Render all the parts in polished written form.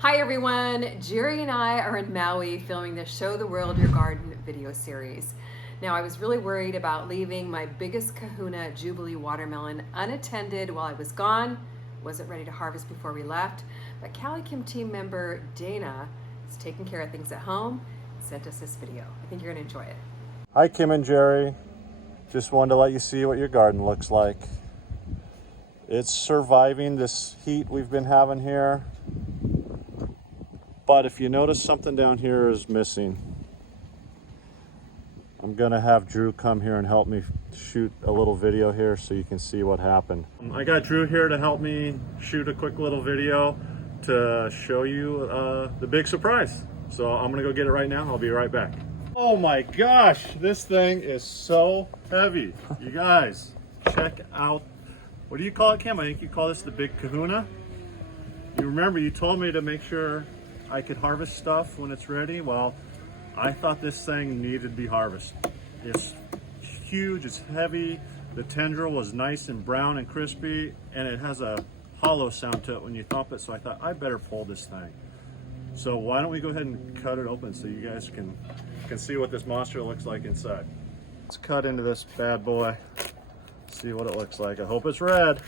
Hi everyone, Jerry and I are in Maui filming the Show the World Your Garden video series. Now I was really worried about leaving my biggest kahuna Jubilee watermelon unattended while I was gone. Wasn't ready to harvest before we left, but CaliChem team member Dana is taking care of things at home, sent us this video. I think you're gonna enjoy it. Hi Kim and Jerry, just wanted to let you see what your garden looks like. It's surviving this heat we've been having here. But if you notice, something down here is missing. I'm gonna have Drew come here and help me shoot a little video here so you can see what happened. I got Drew here to help me shoot a quick little video to show you the big surprise. So I'm gonna go get it right now. I'll be right back. Oh my gosh, this thing is so heavy. You guys, check out, what do you call it, Kim? I think you call this the big kahuna. You remember you told me to make sure I could harvest stuff when it's ready. Well, I thought this thing needed to be harvested. It's huge, it's heavy. The tendril was nice and brown and crispy, and it has a hollow sound to it when you thump it, so I thought I better pull this thing. So why don't we go ahead and cut it open so you guys can see what this monster looks like inside. Let's cut into this bad boy, see what it looks like. I hope it's red.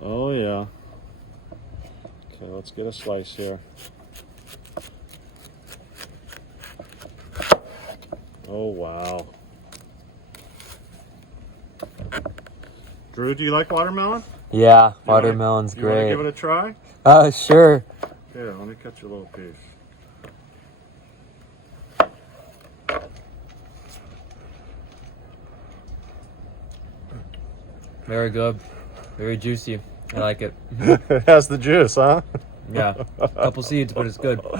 Oh yeah. Okay, let's get a slice here. Oh, wow. Drew, do you like watermelon? Yeah, watermelon's great. You want to give it a try? Sure. Here, let me cut you a little piece. Very good. Very juicy. I like it. It has the juice, huh? Yeah, a couple seeds, but it's good. All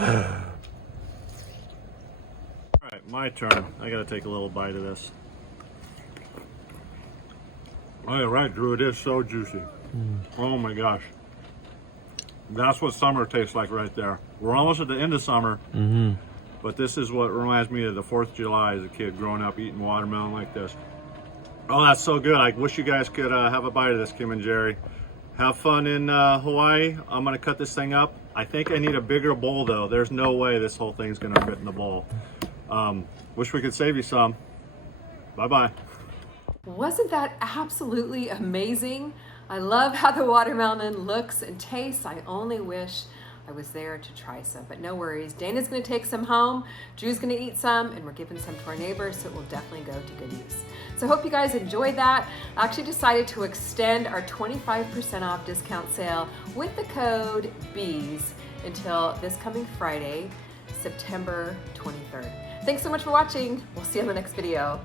right, my turn. I gotta take a little bite of this. Oh, you're right, Drew. It is so juicy. Oh my gosh. That's what summer tastes like right there. We're almost at the end of summer, but this is what reminds me of the 4th of July as a kid growing up eating watermelon like this. Oh, that's so good. I wish you guys could have a bite of this, Kim and Jerry. Have fun in Hawaii. I'm gonna cut this thing up. I think I need a bigger bowl though. There's no way this whole thing's gonna fit in the bowl. Wish we could save you some. Bye-bye. Wasn't that absolutely amazing? I love how the watermelon looks and tastes. I only wish I was there to try some, but no worries. Dana's gonna take some home, Drew's gonna eat some, and we're giving some to our neighbors, so it will definitely go to good use. So I hope you guys enjoyed that. I actually decided to extend our 25% off discount sale with the code BEES until this coming Friday, September 23rd. Thanks so much for watching. We'll see you on the next video.